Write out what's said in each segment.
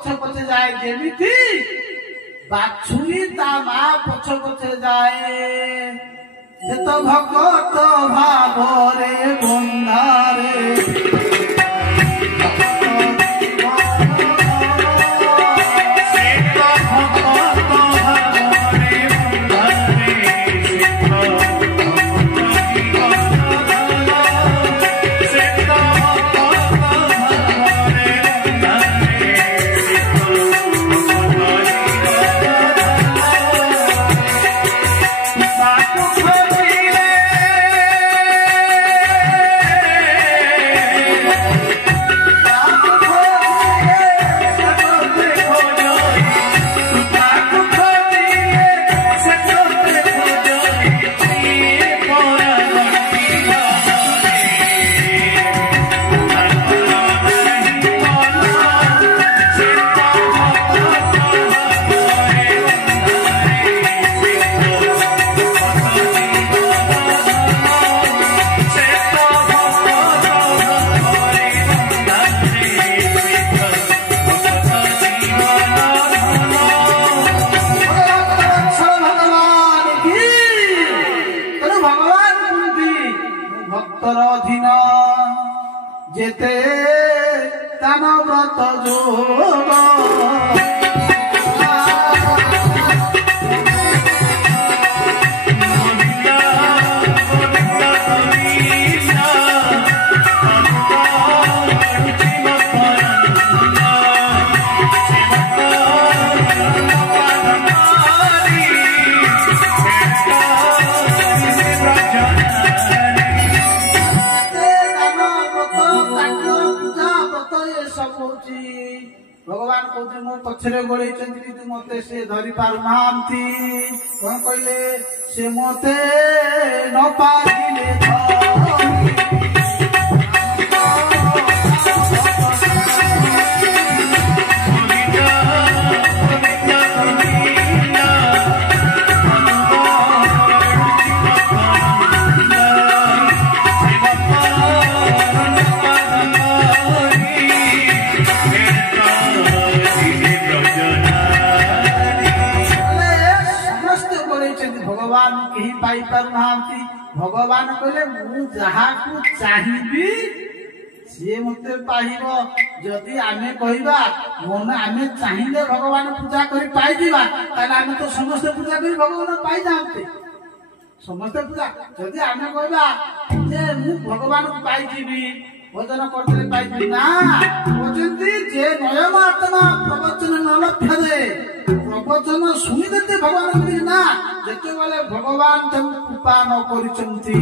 पछे पछे जाए जेमिति बाछुरी ता मा पछे पछे जाए से तो भगत भाव रे बंधारे जेते तन व्रत जोग भगवान कहते मो पछरे गोले चंद्री मते से धरी पारु नांती कोन कहले से मते न पाइले भगवान कहीं पाई पारु नांती भगवान कहले मु जहा को चाहिबी से मते पाइबो जदि आमे कहिबा मन आमे चाहिले भगवान पूजा करी पाई दिबा ताले आमे तो समस्त पूजा करी भगवान पाई जाते समस्त पूजा जदि आमे कहिबा जे मु भगवान को पाई दिबी भजन करते पाई दिबी ना बोचंती जे नयमात्मा प्रवचन न लभ्यते प्रवचन सुनी देते भगवान कहले ना जेते वाले भगवान तुम कृपा न करिसंती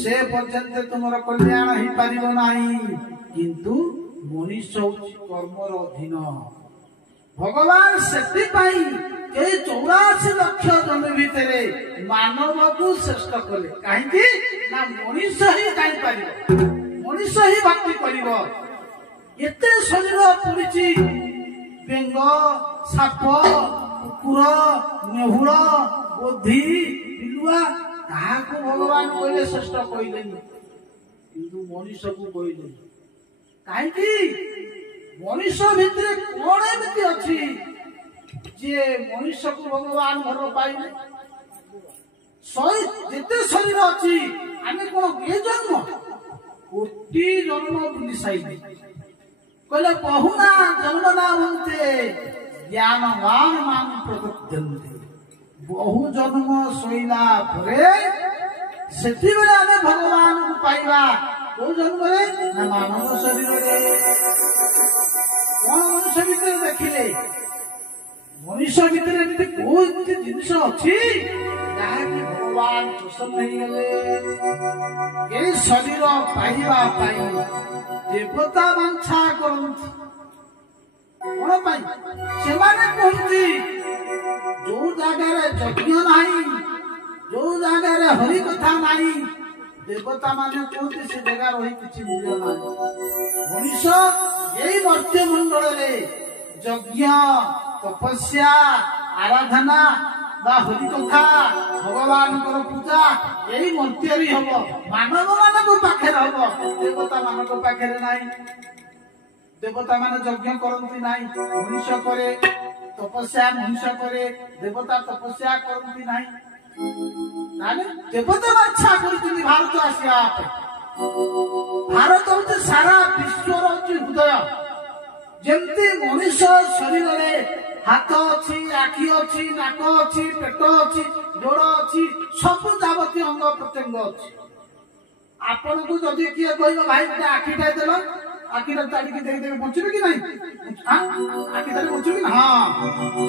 से पर्यंत तुमर कल्याण ही पारिबो नाही किंतु मनुष्य कर्मर अधीन भगवान सेति पाई ए 84 लाख जन भितरे मानव को श्रेष्ठ कले काहे ना मनुष्य ही काई पारिबो मनुष्य ही भक्ति करिवो एते शरीर पुरिची बेंग साप कुकुर नेहुड़ बोधी बिलुआ ताहाको भगवान कहले श्रेष्ठ कहले किंतु मनुष्य को कहले काहे मनुष्य भितरे कोन एमती अछि जे मनुष्य को भगवान घर पाइले सही जेते शरीर अछि आमे कोन ए जन्म कोटि जन्म बुली साइले कहले बहुना जन्म ना होते ज्ञानवान मान प्रकृत्यन्ते बहु जन्म सोइला परे सेति बेले आमे भगवान को पाइबा को जन्म रे ना मानव शरीर रे कोन मनुष्य भीतर देखिले मनुष्य भीतर एमती कोन जिनिस अछि जहा कि भगवान प्रसन्न नहीं गले ए शरीर पाइबा पाई देवता वांछा करନ୍ତି कोन पाई सेमाने कहନ୍ତି जो जागा रे यज्ञ नाही जो जागा रे हरि कथा नाही देवता माने कहନ୍ତି से जगह रही किछि मूल्य नाही मनुष्य एई मर्त्य मंडल रे यज्ञ तपस्या आराधना बा हरि कथा भगवान को पूजा यही मर्त्य री हबो मानव मान को पाखे हबो देवता मान को पाखे नाही देवता माने यज्ञ करती नहीं मनुष्य करे तपस्या मनुष्य करे देवता तपस्या करती नहीं ताले देवता इच्छा करती भारत आसिया भारत होते सारा विश्वर होती हृदय जमती मनुष्य शरीर रे हाथ अच्छी आखि अच्छी नाक अच्छी पेट अच्छी गोड़ अच्छी सब जावतीय अंग प्रत्यंग अच्छी आपण को जदि किए कहब भाई आखिटा देल आखिटा ताड़िकी देदेवे बचबे कि नहीं आखिटा बचबे कि हाँ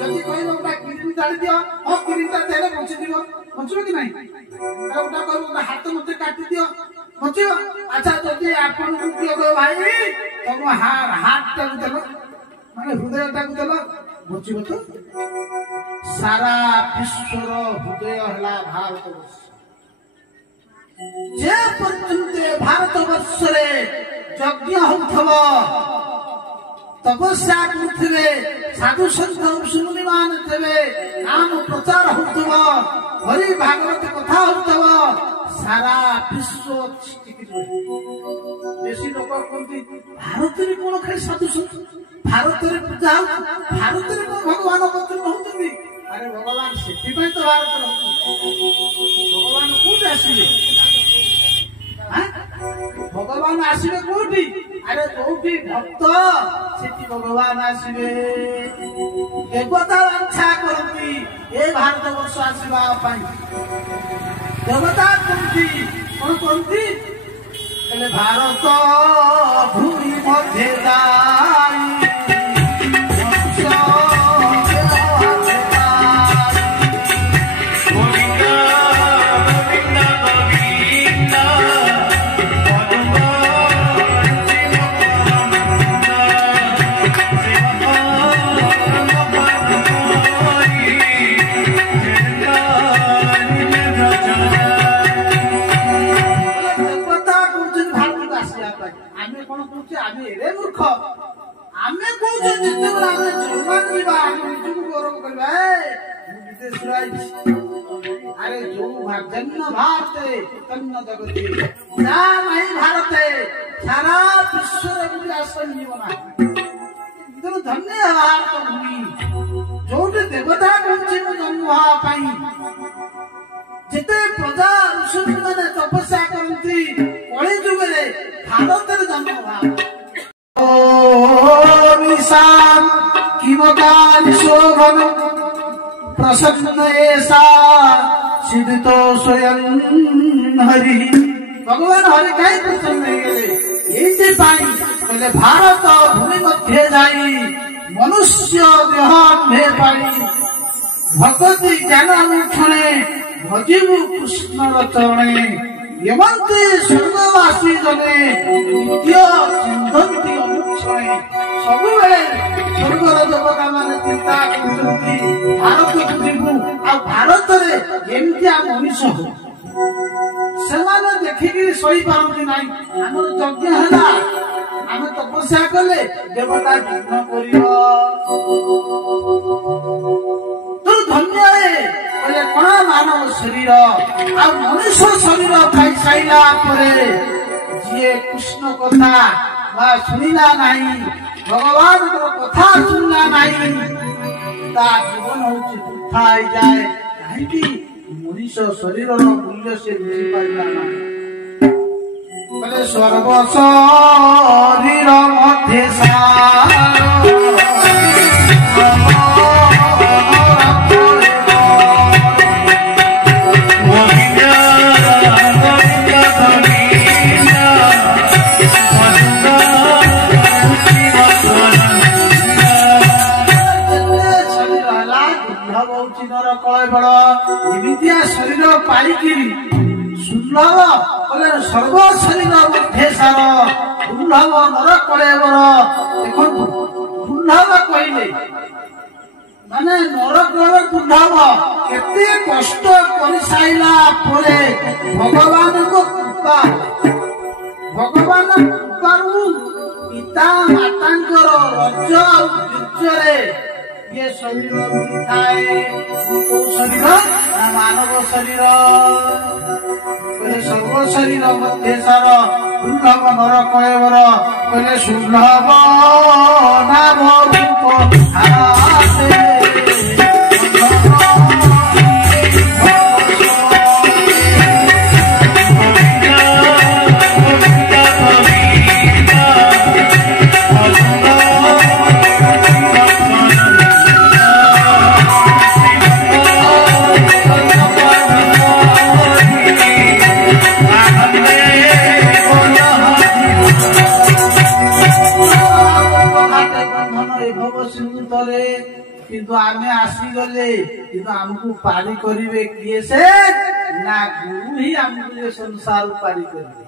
जदि कहब गोटा किडनी ताड़ी दियो हाँ किडनीटा देले बचिଯିव बचबे कि नहीं गोटा कहब गोटा हाथ मते काटी दियो बचिव अच्छा जदि आपण को किए कहब भाई तुम हाथ टाक देल माने हृदय टाक देल बचिव तो सारा विश्वर हृदय हला भारतवर्ष जे पर्यंत भारतवर्ष रे यज्ञ होथबो तपस्या करथबे साधु संत ऋषि मान थबे नाम प्रचार होथबो हरि भागवत कथा होथबो सारा विश्व बेसी लोक कोंती भारत रे कोन खाली साधु संत भारत रे पूजा भारत रे कोन भगवान अवतरण होतंदी अरे भगवान सेति पय तो भारत रे भगवान कोन आसीले भगवान आसवे कोठी अरे कोठी भक्त सेठी भगवान आसवे देवता इच्छा करती ए भारत वर्ष आसवा पाई देवता करती कोन करती एले भारत भूमि मध्ये दाई अरे जो जन्म भारत तन्न जगते ना नहीं भारत सारा विश्व आश्रम जीवन धन्य भारत भूमि जो देवता जन्म पाई जिते प्रजा ऋषि मैंने तपस्या करती कली जुग भारत जन्म निशान किमकानि शोभन प्रसन्न ऐसा सिद्ध तो स्वयं हरि भगवान हरि कहीं प्रसन्न ये बोले भारत भूमि मध्य जाई मनुष्य देह में पाई भगवती ज्ञान अनुक्षणे भजिबु कृष्ण चरणे यमंते स्वर्गवासी जने नित्य चिंतन्ति अनुक्षणे सबुबेले स्वर्गर देवता माने चिंता करती भारत को जीवु आ भारत रे एमितिया मनुष्य हो सेमाने देखिकि सही पारंती नाही हमर यज्ञ हैला हम तपस्या कले देवता यज्ञ करियो तो धन्य है बोले कोना मानव शरीर आ मनुष्य शरीर खाई साइला परे जे कृष्ण कथा बा सुनिला नाही भगवान कथा सुनला नाही ता जीवन होची दुखाई जाए काहे कि मनुष्य शरीर मूल्य से बुझी पाइला नाही बोले सर्व शरीर मध्ये सार शरीर पाइकी सुलभ बोले सर्व शरीर मध्ये सार दुर्लभ नर कलेवर देखो दुर्लभ कहले माने नर कलेवर दुर्लभ केते कष्ट कर साइला परे भगवान को कृपा भगवान कृपारू पिता मातांकर रज बीजरे ये शरीर थाए शरीर मानव शरीर सर्व शरीर मध्य सार दुर्लभ नर कयवर कहले सुलभ नाम रूप किंतु आमे आसीगले किंतु आमको पारी करिवे किए से ना गुरु ही आमको संसार पारी करिवे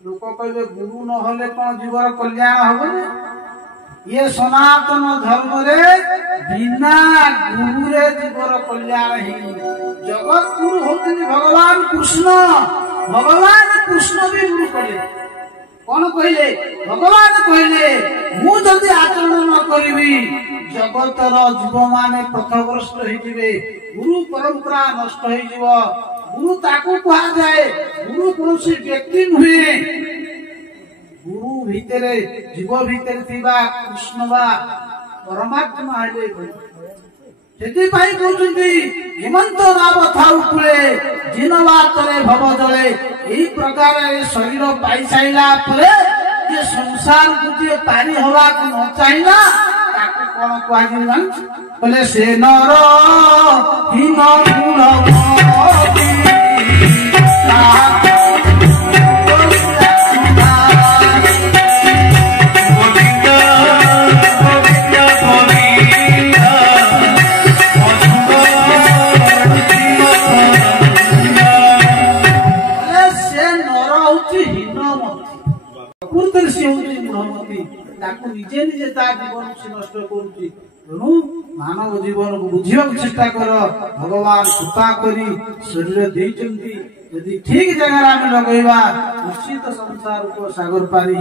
लोक कहबे गुरु न होले कोन जीवर कल्याण होबे ये सनातन धर्म रे बिना गुरु रे जीवर कल्याण ही जगत गुरु होते भगवान कृष्ण भी गुरु कले कौन कहले भगवान कहले मु जदि आचरण न करिवि जगतर जीव माने पथभ्रष्ट होइजिवे गुरु परंपरा नष्ट होइजिव गुरु ताकू कहा जाए गुरु कोनसी व्यक्ति नुहे गुरु भितरे जीव भितरे थिबा कृष्ण बा परमात्मा हेले सेति पाई कहउछन्ति हेमंत नाम थाउ कुले जिनवा तले भव जले एई प्रकार शरीर पाई साइला परे जे संसार गुटे पारी होवा को न चाहिला ताकू कोन कहै जान बोले से नर हीन गुण निजे निजे जीवन से नष्ट करुच्ची तेणु मानव जीवन को बुझा चेष्टा कर भगवान कृपा करी शरीर देइचंती यदि ठीक जगह आम लगेगा निश्चित संसार को सागर पारी